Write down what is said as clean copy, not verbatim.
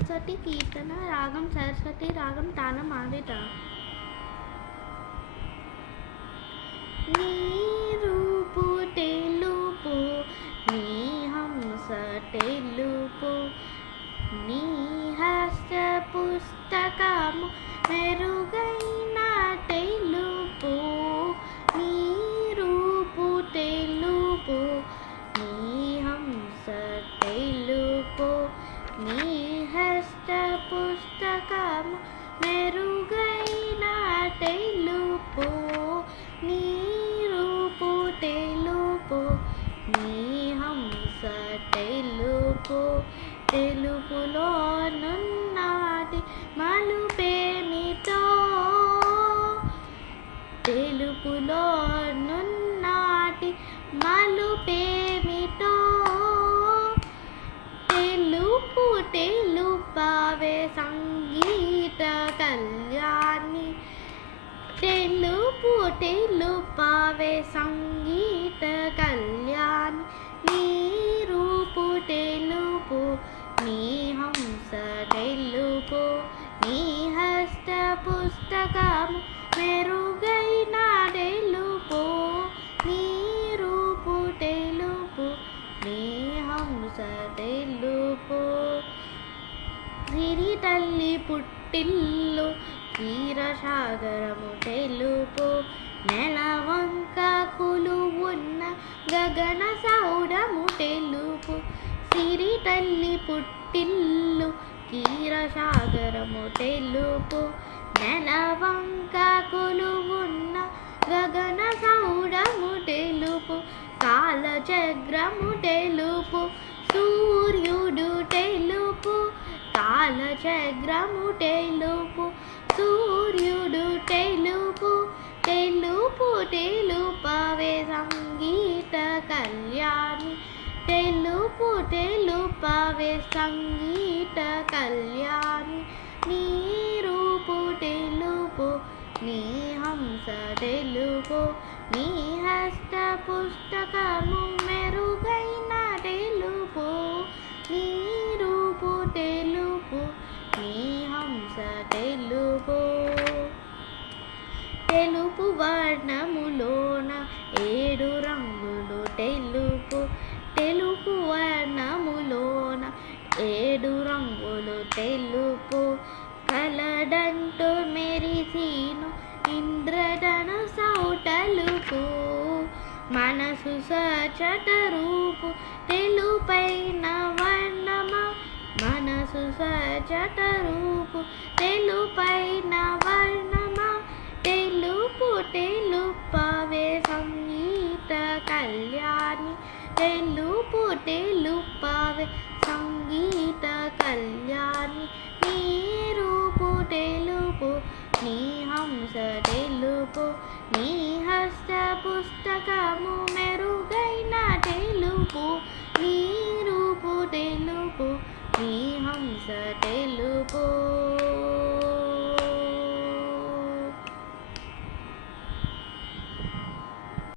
సరస్వతి కీర్తన రాగం సరస్వతి రాగం తానం ఆదిట. నీ రూపు తెలుపు నీ హంస తెలుపు నీ హస్త పుస్తకము మెరుగైన తెలుపు నీ రూపు తెలుపు నీ హంస తెలుపు నీ హస్త పుస్తకము మెరుగైన తెలుపు నీ రూపు తెలుపు నీ హంస తెలుపు తెలుపులో నున్నటి మలుపేమిటో తెలుపులో నున్నటి మలుపేమిటో తెలుపు తెలుపవే సంగీత కళ్యాణి తెలుపు తెలుపవే సంగీత కళ్యాణి నీ రూపు తెలుపు నీ హంస తెలుపు నీ హస్త పుస్తకము మెరుగైన తెలుపు నీ రూపు తెలుపు నీ హంస తెలుపు సిరి తల్లి పుట్టిల్లు క్షీరసాగరము తెలుపు నెలవంక కొలువున్న గగన సౌడము తెలుపు సిరి తల్లి పుట్టిల్లు క్షీరసాగరము తెలుపు నెలవంక కొలువున్న గగన సౌడము తెలుపు కాలచక్రము తెలుపు సూర్యుడు తెలుపు కాలచక్రము తెలుపు సూర్యుడు తెలుపు తెలుపు తెలుపవే సంగీత కళ్యాణి తెలుపు తెలుపవే సంగీత కళ్యాణి నీ రూపు తెలుపు నీ హంస తెలుపు నీ హస్త పుస్తకము మెరుగైన తెలుపు నీ రూపు తెలుపు నీ హంస తెలుపు తెలుపు వర్ణములోన 7 రంగులు తెలుపు తెలుపు వర్ణములోన 7 రంగులు తెలుపు కలడంటూ మెరిసీను ఇంద్రధనుసౌ తెలుపు మనసు సచట రూపు తెలుపైన వర్ణమా మనసు సచట రూపు తెలుపైన వర్ణమా తెలుపు తెలుపవే సంగీత కళ్యాణి తెలుపు తెలుపవే సంగీత కళ్యాణి నీ రూపు తెలుపు నీ హంస తెలుపు నీ హస్త పుస్తకము మెరుగైన తెలుపు నీ రూపు తెలుపు నీ హంస తెలుపు.